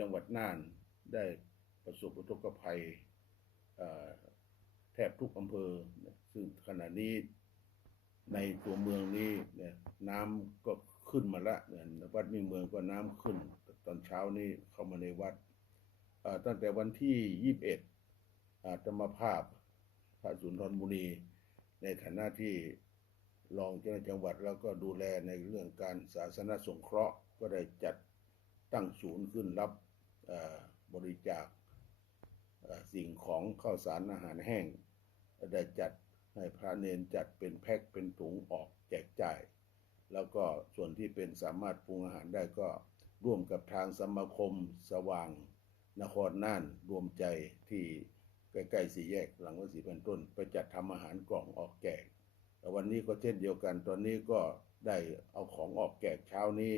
จังหวัดน่านได้ประสบอุทกภัยแทบทุกอำเภอ ซึ่งขณะนี้ในตัวเมืองนี้เนี่ยน้ำก็ขึ้นมาละเนี่ยวัดมิ่งเมืองก็น้ำขึ้น ตอนเช้านี้เข้ามาในวัดตั้งแต่วันที่21อาตมภาพพระสุนทรบุรี ในฐานะที่รองเจ้าหน้าจังหวัดแล้วก็ดูแลในเรื่องการศาสนาสงเคราะห์ก็ได้จัดตั้งศูนย์ขึ้นรับ บริจาคสิ่งของข้าวสารอาหารแห้ง ได้จัดให้พระเนนจัดเป็นแพ็คเป็นถุงออกแจกจ่าย แล้วก็ส่วนที่เป็นสามารถปรุงอาหารได้ก็ร่วมกับทางสมาคมสว่างนครน่านรวมใจที่ใกล้ๆสี่แยกหลังวัดศรีเป็นต้น ไปจัดทำอาหารกล่องออกแจกแต่วันนี้ก็เช่นเดียวกันตอนนี้ก็ได้เอาของออกแจกเช้านี้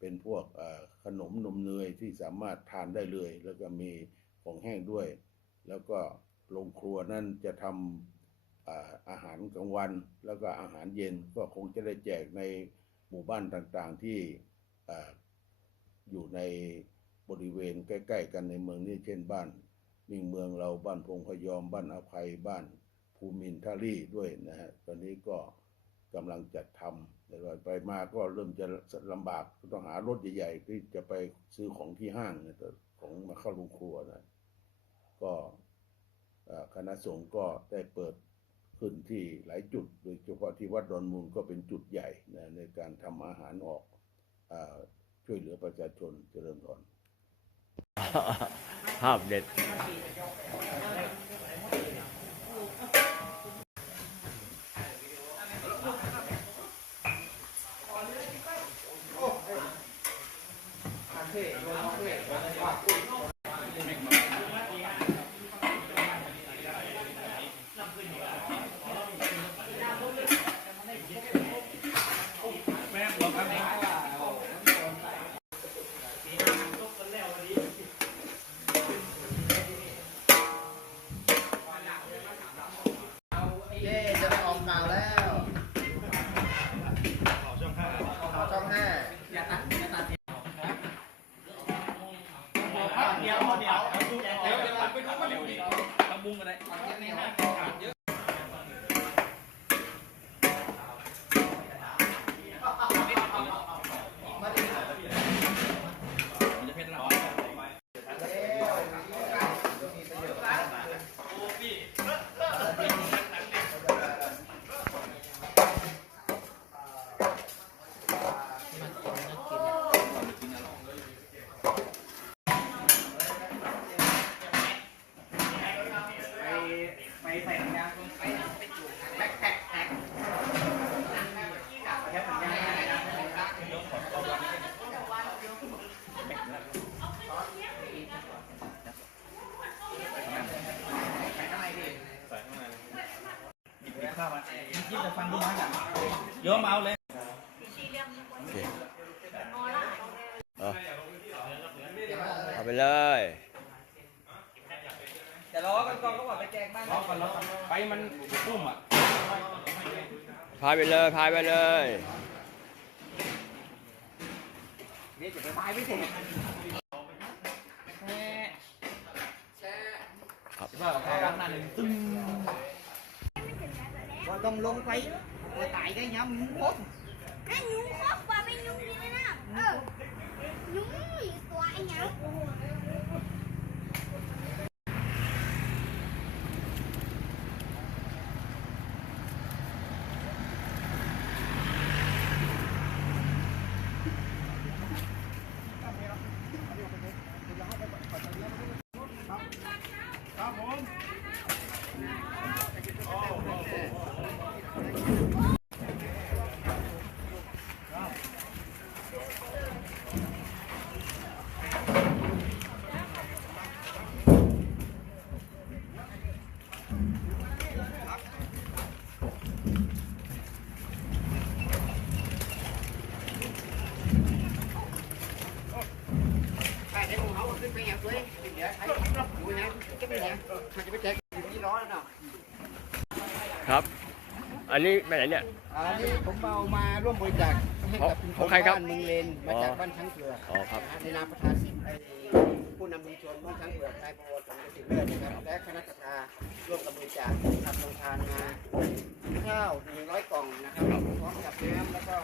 เป็นพวกขนมนมเนยที่สามารถทานได้เลย แล้วก็มีของแห้งด้วย แล้วก็โรงครัวนั่นจะทำอาหารกลางวัน แล้วก็อาหารเย็นก็คงจะได้แจกในหมู่บ้านต่างๆที่อ่าอยู่ในบริเวณใกล้ ๆ กันในเมืองนี้เช่นบ้านมิ่งเมืองเราบ้านพงพยอมบ้านอภัยบ้านภูมินทารีด้วยนะฮะตอนนี้ก็ กำลังจัดทำแต่ว่าไปมาก็เริ่มจะลำบากต้องหารถใหญ่ๆที่จะไปซื้อของที่ห้างนะของมาเข้าโรงครัวนะก็คณะสงฆ์ก็ได้เปิดขึ้นที่หลายจุด โดยเฉพาะที่วัดดอนมูลก็เป็นจุดใหญ่นะในการทำอาหารออกอช่วยเหลือประชาชนเจริญพรภาพเด็ด เทศ I think that โยมเอาเลยเอาเอาไปเลยจะรอกันก่อนก็บอกไปแจกบ้านรอก่อนรอก่อนไปมันปุ้มอะพายไปเลยพายไปเลยนี่จะไปตายไม่ถึงแช่แช่ครับว่าใครรับนั่นตึ้ง ว่ต้องลงไปว่ตายได้ยังหมดไอ้หนูครบกว่าเป็นยุงดีไหมนะเออยุงตัวไอ้เนี้ ครับ อันนี้ไปไหนเนี่ย อันนี้ผมเอามาร่วมบริจาคให้กับชุมชนของบ้านมึงเลนมาจากบ้านช้างเผือกอ๋อครับ ในนามประธานสิทธิผู้นำชุมชนบ้านช้างเผือกนายปรสังกสิทเลิศนะครับและคณะกรรมาร่วมกับบริจาคทำโรงทานมาข้าวหนึ่งร้อยกล่องนะครับพร้อมกับน้ำแล้วก็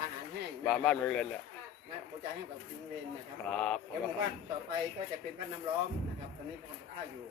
อาหารแห้งมาบ้านมึงเงินอะ นะหัวใให้กับพิงเวนนะครับครับ เดี๋ยวผมว่าต่อไปก็จะเป็นพันน้ำล้อมนะครับ ตอนนี้ทำข้าวอยู่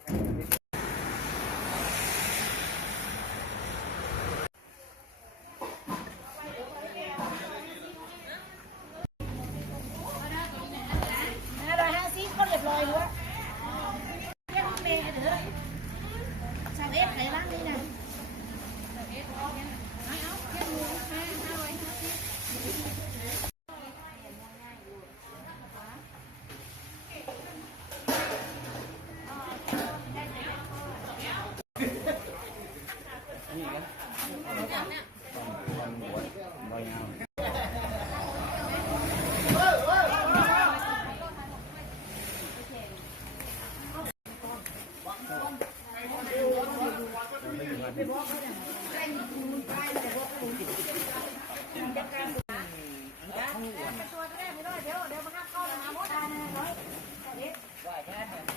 เดี๋ยวเดี๋ยวมันน่าเข้าเลยนะมดอะ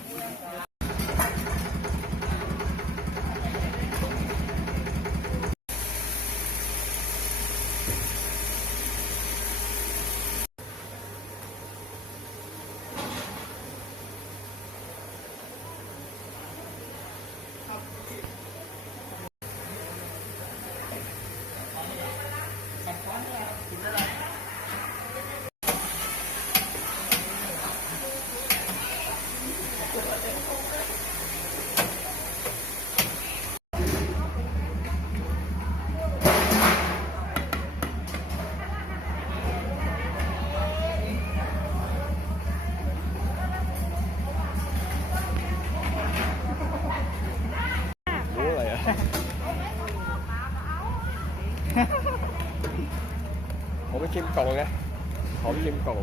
cộng 嘅，海鮮 cộng。